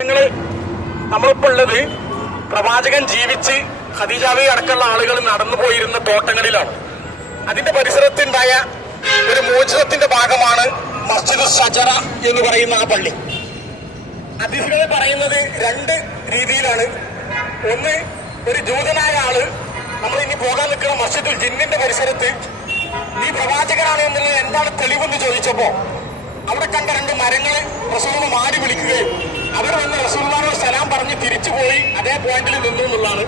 നിങ്ങൾ നമ്മളിപ്പോ ഉള്ളത് പ്രവാചകൻ ജീവിച്ച് ഖദീജാവി അടക്കമുള്ള ആളുകൾ നടന്നു പോയിരുന്ന തോട്ടങ്ങളിലാണ്. അതിന്റെ പരിസരത്തുണ്ടായ ഒരു മോചനത്തിന്റെ ഭാഗമാണ് മസ്ജിദ് സജറ എന്ന് പറയുന്ന ആ പള്ളി. അതിഥികളെ പറയുന്നത് രണ്ട് രീതിയിലാണ്. ഒന്ന് ഒരു ജൂതനായ ആൾ നമ്മൾ ഇനി പോകാൻ നിൽക്കുന്ന മസ്ജിദുൽ ജിന്നിന്റെ പരിസരത്ത് നീ പ്രവാചകനാണ് എന്നുള്ളത് എന്താണ് തെളിവെന്ന് ചോദിച്ചപ്പോ അവിടെ കണ്ട രണ്ട് മരങ്ങളെ പ്രസവം മാറി വിളിക്കുകയും അവർ വന്ന് റസൂലിനോട് സലാം പറഞ്ഞ് തിരിച്ചുപോയി അതേ പോയിന്റിൽ നിന്നു എന്നുള്ളതാണ്.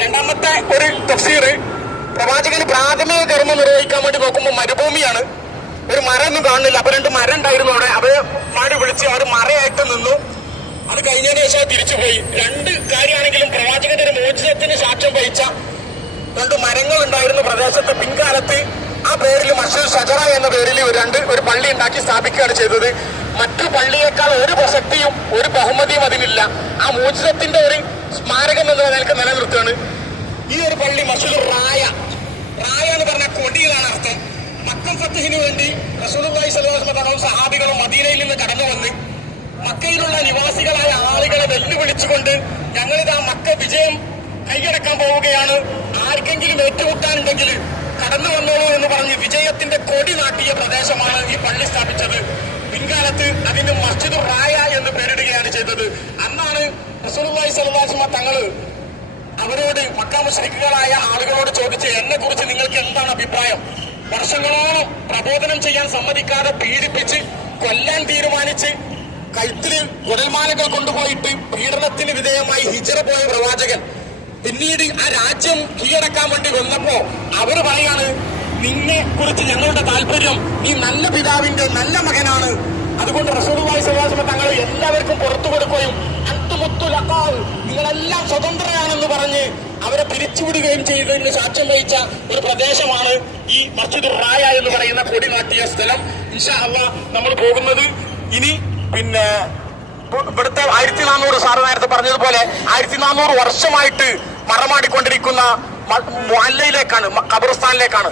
രണ്ടാമത്തെ ഒരു തഫ്സീർ പ്രവാചകന് പ്രാഥമിക കർമ്മം നിർവഹിക്കാൻ വേണ്ടി നോക്കുമ്പോൾ മരുഭൂമിയാണ്. ഒരു മരമൊന്നും കാണുന്നില്ല. അപ്പൊ രണ്ട് മരം ഉണ്ടായിരുന്നു അവിടെ. അവരെ മാടി വിളിച്ച് അവർ മറയായിട്ട് നിന്നു. അത് കഴിഞ്ഞതിന് ശേഷം തിരിച്ചുപോയി രണ്ട് കാര്യമാണെങ്കിലും പ്രവാചകന്റെ ഒരു മോചനത്തിന് സാക്ഷ്യം വഹിച്ച രണ്ട് മരങ്ങൾ ഉണ്ടായിരുന്ന പ്രദേശത്ത് പിൻകാലത്ത് ആ പേരിൽ മഷൂർ ഷജറ എന്ന പേരിൽ രണ്ട് ഒരു പള്ളി ഉണ്ടാക്കി സ്ഥാപിക്കുകയാണ് ചെയ്തത്. മറ്റു പള്ളിയേക്കാൾ ഒരു പ്രസക്തിയും ഒരു ബഹുമതിയും അതിനില്ല. ആ മോചിതത്തിന്റെ ഒരു സ്മാരകം എന്ന നിലയ്ക്ക് നിലനിർത്തുകയാണ്. ഈ ഒരു പള്ളി മസൂദ് റായ. റായ എന്ന് പറഞ്ഞ കൊടിയിലാണ് അർത്ഥം. മക്കം ഫത്തഹിന് വേണ്ടി റസൂലുള്ളാഹി സ്വല്ലല്ലാഹു അലൈഹി സഹാബികളും മദീനയിൽ നിന്ന് കടന്നു വന്ന് മക്കയിലുള്ള നിവാസികളായ ആളുകളെ വെല്ലുവിളിച്ചുകൊണ്ട് ഞങ്ങളിതാ മക്ക വിജയം കൈയടക്കാൻ പോവുകയാണ്. ആർക്കെങ്കിലും ഏറ്റുമുട്ടാനുണ്ടെങ്കിൽ കടന്നു വന്നോളൂ എന്ന് പറഞ്ഞ് വിജയത്തിന്റെ കൊടി നാട്ടിയ പ്രദേശമാണ് ഈ പള്ളി സ്ഥാപിച്ചത്. പിൻകാലത്ത് അതിന് മസ്ജിദ് റായ എന്ന് പേരിടുകയാണ് ചെയ്തത്. അന്നാണ് റസൂലുള്ളാഹി സ്വല്ലല്ലാഹു തങ്ങൾ അവരോട് മക്കാമുശ്രിക്കുകളായ ആളുകളോട് ചോദിച്ച് എന്നെ കുറിച്ച് നിങ്ങൾക്ക് എന്താണ് അഭിപ്രായം? വർഷങ്ങളോളം പ്രബോധനം ചെയ്യാൻ സമ്മതിക്കാതെ പീഡിപ്പിച്ച് കൊല്ലാൻ തീരുമാനിച്ച് കഴുത്തിൽ കുടൽമാലകൾ കൊണ്ടുപോയിട്ട് പീഡനത്തിന് വിധേയമായി ഹിജറ പോയ പ്രവാചകൻ. പിന്നീട് ആ രാജ്യം കീഴടക്കാൻ വേണ്ടി വന്നപ്പോ അവർ പറയാണ് നിന്നെ കുറിച്ച് ഞങ്ങളുടെ താല്പര്യം നീ നല്ല പിതാവിന്റെ നല്ല മകനാണ് അതുകൊണ്ട് റസൂലുള്ളാഹി സ്വല്ലല്ലാഹു അലൈഹി വസല്ലം തങ്ങൾ എല്ലാവർക്കും പുറത്തു കൊടുക്കുകയും അന്തുമുത്തുലഖാൽ നിങ്ങളെല്ലാം സ്വതന്ത്രരാണെന്ന് പറഞ്ഞ് അവരെ പിരിച്ചുവിടുകയും ചെയ്തതിന് സാക്ഷ്യം വഹിച്ച ഒരു പ്രദേശമാണ് ഈ മസ്ജിദ് റായ എന്ന് പറയുന്ന കൊടി നാട്ടിയ സ്ഥലം. ഇൻഷാ അള്ളാ നമ്മൾ പോകുന്നത് ഇനി പിന്നെ ഇവിടുത്തെ ആയിരത്തി നാനൂറ് സാറ് നേരത്തെ പറഞ്ഞതുപോലെ ആയിരത്തി നാനൂറ് വർഷമായിട്ട് മറമാടിക്കൊണ്ടിരിക്കുന്ന മല്ലയിലേക്കാണ് ഖബർസ്ഥാനിലേക്കാണ്.